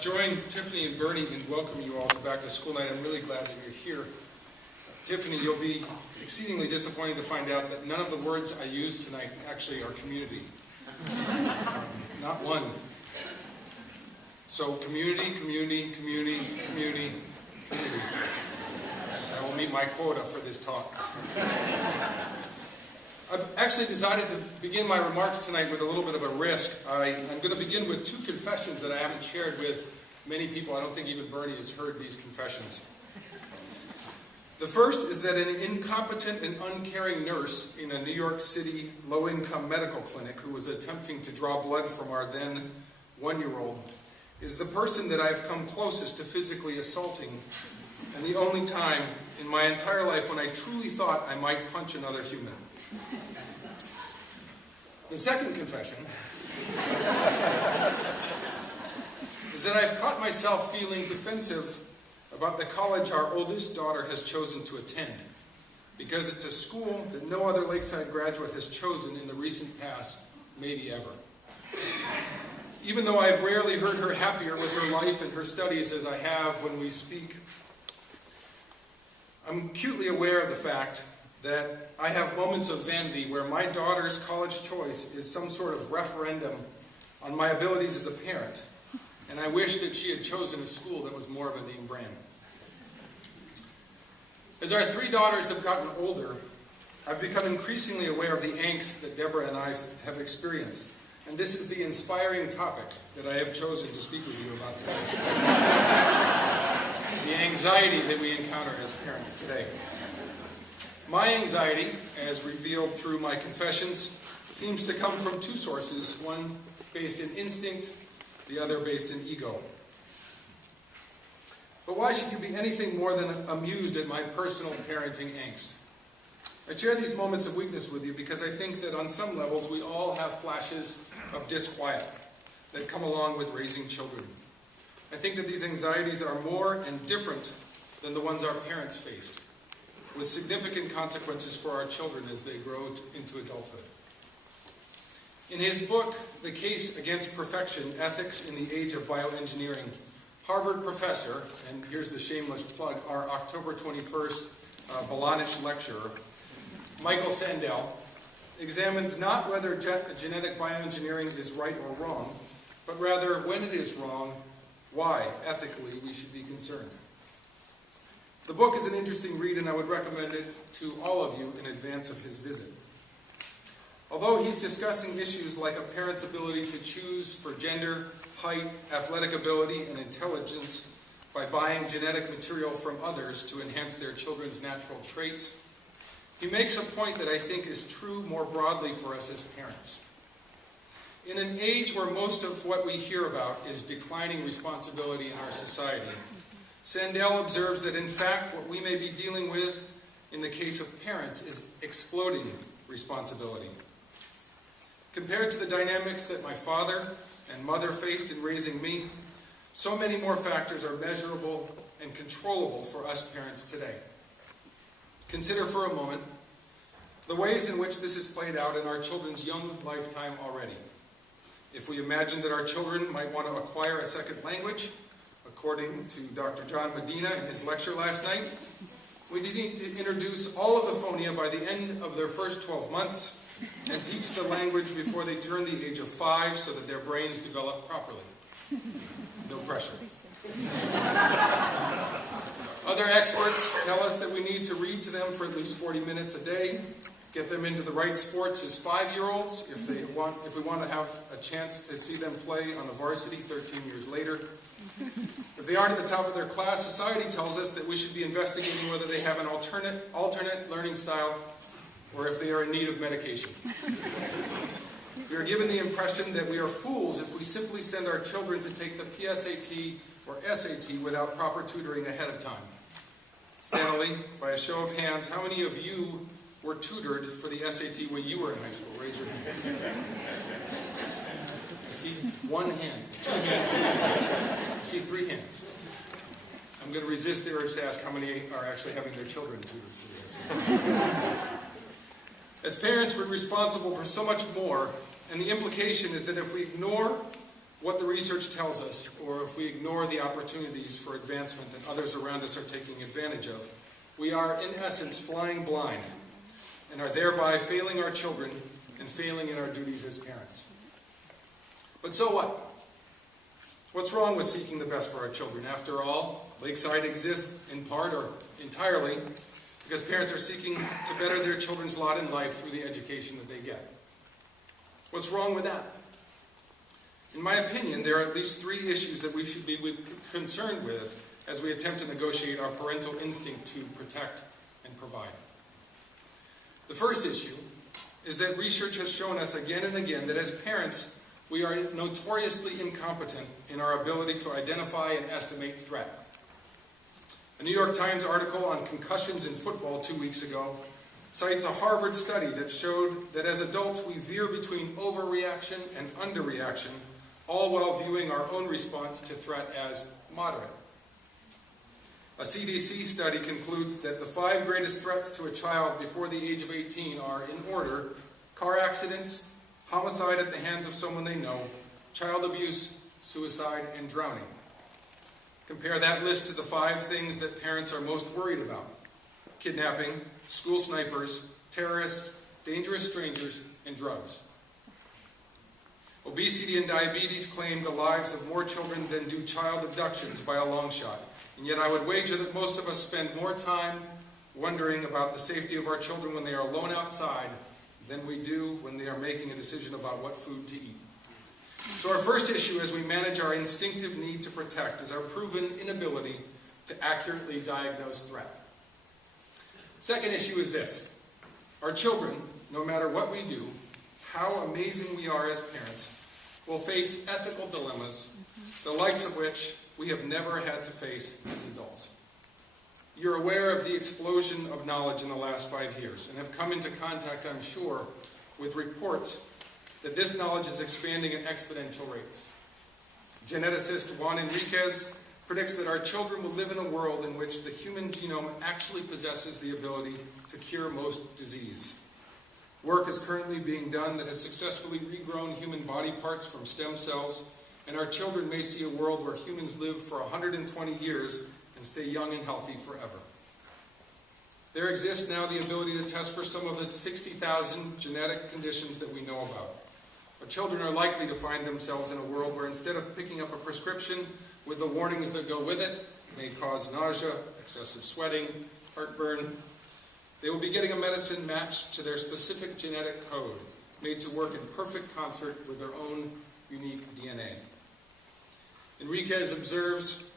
join Tiffany and Bernie in welcoming you all to Back to School Night. I'm really glad that you're here. Tiffany, you'll be exceedingly disappointed to find out that none of the words I used tonight actually are community. Not one. So community, community, community, community, community. I will meet my quota for this talk. I've actually decided to begin my remarks tonight with a little bit of a risk. I'm going to begin with two confessions that I haven't shared with many people. I don't think even Bernie has heard these confessions. The first is that an incompetent and uncaring nurse in a New York City low-income medical clinic who was attempting to draw blood from our then one-year-old is the person that I've come closest to physically assaulting, and the only time in my entire life when I truly thought I might punch another human. The second confession is that I've caught myself feeling defensive about the college our oldest daughter has chosen to attend, because it's a school that no other Lakeside graduate has chosen in the recent past, maybe ever. Even though I've rarely heard her happier with her life and her studies as I have when we speak, I'm acutely aware of the fact that I have moments of vanity where my daughter's college choice is some sort of referendum on my abilities as a parent, and I wish that she had chosen a school that was more of a name brand. As our three daughters have gotten older, I've become increasingly aware of the angst that Deborah and I have experienced, and this is the inspiring topic that I have chosen to speak with you about today. The anxiety that we encounter as parents today. My anxiety, as revealed through my confessions, seems to come from two sources, one based in instinct, the other based in ego. But why should you be anything more than amused at my personal parenting angst? I share these moments of weakness with you because I think that on some levels we all have flashes of disquiet that come along with raising children. I think that these anxieties are more and different than the ones our parents faced, with significant consequences for our children as they grow into adulthood. In his book, The Case Against Perfection, Ethics in the Age of Bioengineering, Harvard professor, and here's the shameless plug, our October 21st Bolanich lecturer, Michael Sandel, examines not whether genetic bioengineering is right or wrong, but rather when it is wrong, why, ethically, we should be concerned. The book is an interesting read, and I would recommend it to all of you in advance of his visit. Although he's discussing issues like a parent's ability to choose for gender, height, athletic ability, and intelligence by buying genetic material from others to enhance their children's natural traits, he makes a point that I think is true more broadly for us as parents. In an age where most of what we hear about is declining responsibility in our society, Sandel observes that in fact what we may be dealing with in the case of parents is exploding responsibility. Compared to the dynamics that my father and mother faced in raising me, so many more factors are measurable and controllable for us parents today. Consider for a moment the ways in which this is played out in our children's young lifetime already. If we imagine that our children might want to acquire a second language, according to Dr. John Medina in his lecture last night, we need to introduce all of the phonia by the end of their first 12 months and teach the language before they turn the age of 5 so that their brains develop properly. No pressure. Other experts tell us that we need to read to them for at least 40 minutes a day, get them into the right sports as 5-year-olds if we want to have a chance to see them play on the varsity 13 years later. If they aren't at the top of their class, society tells us that we should be investigating whether they have an alternate learning style or if they are in need of medication. We are given the impression that we are fools if we simply send our children to take the PSAT or SAT without proper tutoring ahead of time. Stanley, by a show of hands, how many of you were tutored for the SAT when you were in high school? Raise your hand. I see one hand, 2 hands, 3 hands. I see 3 hands. I'm going to resist the urge to ask how many are actually having their children tutored for the SAT. As parents, we're responsible for so much more, and the implication is that if we ignore what the research tells us, or if we ignore the opportunities for advancement that others around us are taking advantage of, we are, in essence, flying blind and are thereby failing our children and failing in our duties as parents. But so what? What's wrong with seeking the best for our children? After all, Lakeside exists in part or entirely because parents are seeking to better their children's lot in life through the education that they get. What's wrong with that? In my opinion, there are at least three issues that we should be concerned with as we attempt to negotiate our parental instinct to protect and provide. The first issue is that research has shown us again and again that as parents, we are notoriously incompetent in our ability to identify and estimate threat. A New York Times article on concussions in football 2 weeks ago cites a Harvard study that showed that as adults we veer between overreaction and underreaction, all while viewing our own response to threat as moderate. A CDC study concludes that the 5 greatest threats to a child before the age of 18 are, in order, car accidents, homicide at the hands of someone they know, child abuse, suicide, and drowning. Compare that list to the 5 things that parents are most worried about: kidnapping, school snipers, terrorists, dangerous strangers, and drugs. Obesity and diabetes claim the lives of more children than do child abductions by a long shot. And yet I would wager that most of us spend more time wondering about the safety of our children when they are alone outside than we do when they are making a decision about what food to eat. So our first issue as we manage our instinctive need to protect is our proven inability to accurately diagnose threat. Second issue is this: our children, no matter what we do, how amazing we are as parents, will face ethical dilemmas, the likes of which we have never had to face as adults. You're aware of the explosion of knowledge in the last 5 years and have come into contact, I'm sure, with reports that this knowledge is expanding at exponential rates. Geneticist Juan Enriquez predicts that our children will live in a world in which the human genome actually possesses the ability to cure most disease. Work is currently being done that has successfully regrown human body parts from stem cells, and our children may see a world where humans live for 120 years and stay young and healthy forever. There exists now the ability to test for some of the 60,000 genetic conditions that we know about. Our children are likely to find themselves in a world where instead of picking up a prescription with the warnings that go with it, may cause nausea, excessive sweating, heartburn, they will be getting a medicine matched to their specific genetic code, made to work in perfect concert with their own unique DNA. Enriquez observes,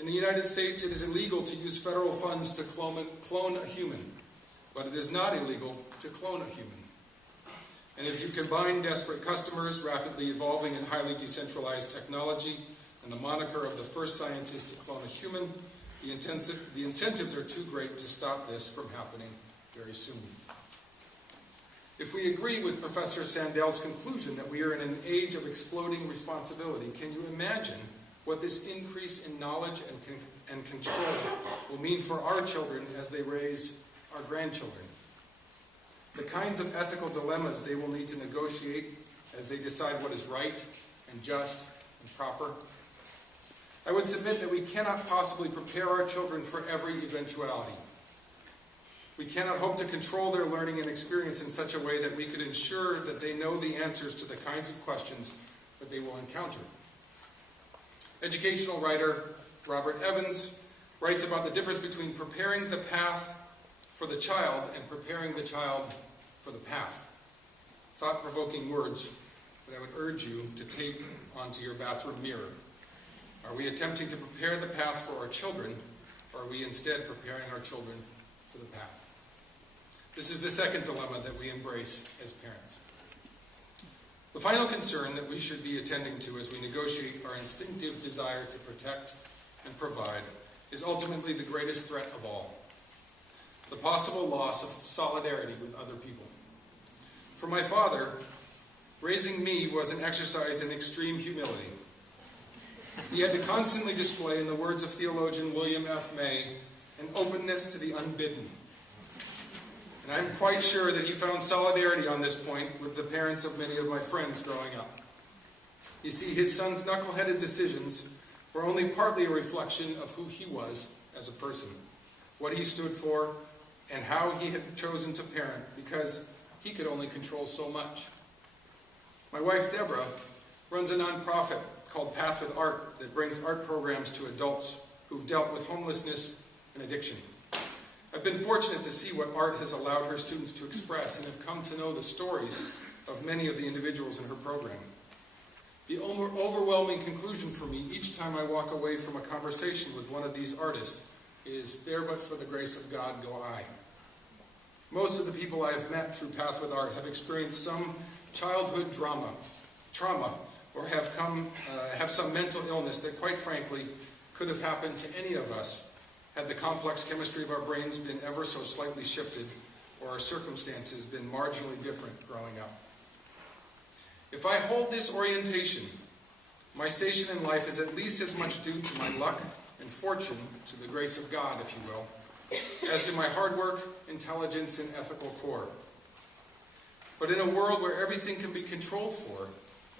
in the United States it is illegal to use federal funds to clone a human, but it is not illegal to clone a human. And if you combine desperate customers, rapidly evolving and highly decentralized technology, and the moniker of the first scientist to clone a human, the incentives are too great to stop this from happening very soon. If we agree with Professor Sandel's conclusion that we are in an age of exploding responsibility, can you imagine what this increase in knowledge and control will mean for our children as they raise our grandchildren? The kinds of ethical dilemmas they will need to negotiate as they decide what is right and just and proper. I would submit that we cannot possibly prepare our children for every eventuality. We cannot hope to control their learning and experience in such a way that we could ensure that they know the answers to the kinds of questions that they will encounter. Educational writer Robert Evans writes about the difference between preparing the path for the child and preparing the child for the path. Thought-provoking words that I would urge you to tape onto your bathroom mirror. Are we attempting to prepare the path for our children, or are we instead preparing our children for the path? This is the second dilemma that we embrace as parents. The final concern that we should be attending to as we negotiate our instinctive desire to protect and provide is ultimately the greatest threat of all: the possible loss of solidarity with other people. For my father, raising me was an exercise in extreme humility. He had to constantly display, in the words of theologian William F. May, an openness to the unbidden. And I'm quite sure that he found solidarity on this point with the parents of many of my friends growing up. You see, his son's knuckleheaded decisions were only partly a reflection of who he was as a person, what he stood for, and how he had chosen to parent, because he could only control so much. My wife, Deborah, runs a nonprofit called Path with Art that brings art programs to adults who've dealt with homelessness and addiction. I've been fortunate to see what art has allowed her students to express and have come to know the stories of many of the individuals in her program. The overwhelming conclusion for me each time I walk away from a conversation with one of these artists is, there but for the grace of God go I. Most of the people I have met through Path with Art have experienced some childhood trauma, or have some mental illness that, quite frankly, could have happened to any of us had the complex chemistry of our brains been ever so slightly shifted, or our circumstances been marginally different growing up. If I hold this orientation, my station in life is at least as much due to my luck and fortune, to the grace of God, if you will, as to my hard work, intelligence, and ethical core. But in a world where everything can be controlled for,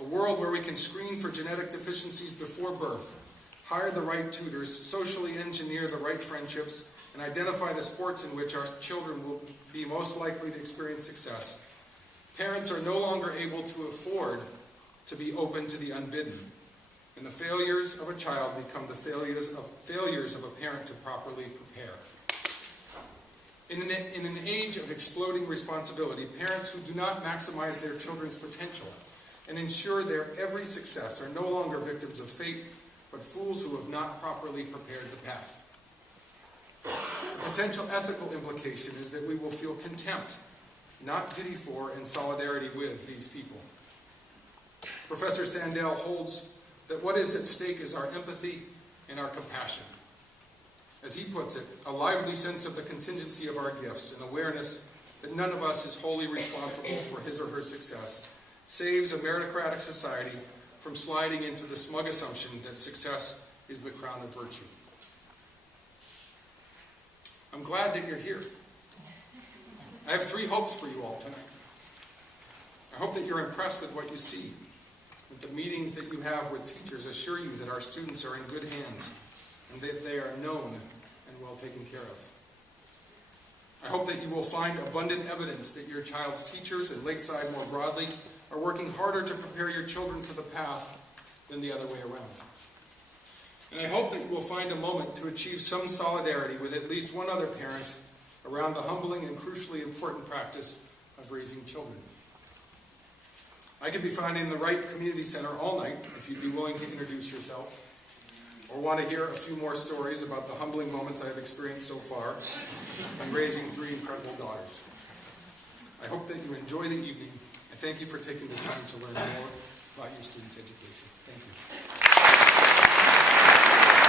a world where we can screen for genetic deficiencies before birth, hire the right tutors, socially engineer the right friendships, and identify the sports in which our children will be most likely to experience success, parents are no longer able to afford to be open to the unbidden, and the failures of a child become the failures of a parent to properly prepare. In an age of exploding responsibility, parents who do not maximize their children's potential and ensure their every success are no longer victims of fate, but fools who have not properly prepared the path. The potential ethical implication is that we will feel contempt, not pity for, and solidarity with these people. Professor Sandel holds that what is at stake is our empathy and our compassion. As he puts it, a lively sense of the contingency of our gifts and awareness that none of us is wholly responsible for his or her success saves a meritocratic society from sliding into the smug assumption that success is the crown of virtue. I'm glad that you're here. I have 3 hopes for you all tonight. I hope that you're impressed with what you see, that the meetings that you have with teachers assure you that our students are in good hands and that they are known and well taken care of. I hope that you will find abundant evidence that your child's teachers and Lakeside more broadly are working harder to prepare your children for the path than the other way around. And I hope that you will find a moment to achieve some solidarity with at least one other parent around the humbling and crucially important practice of raising children. I could be found in the Wright Community Center all night if you'd be willing to introduce yourself, or want to hear a few more stories about the humbling moments I've experienced so far in raising 3 incredible daughters. I hope that you enjoy the evening, and thank you for taking the time to learn more about your students' education. Thank you.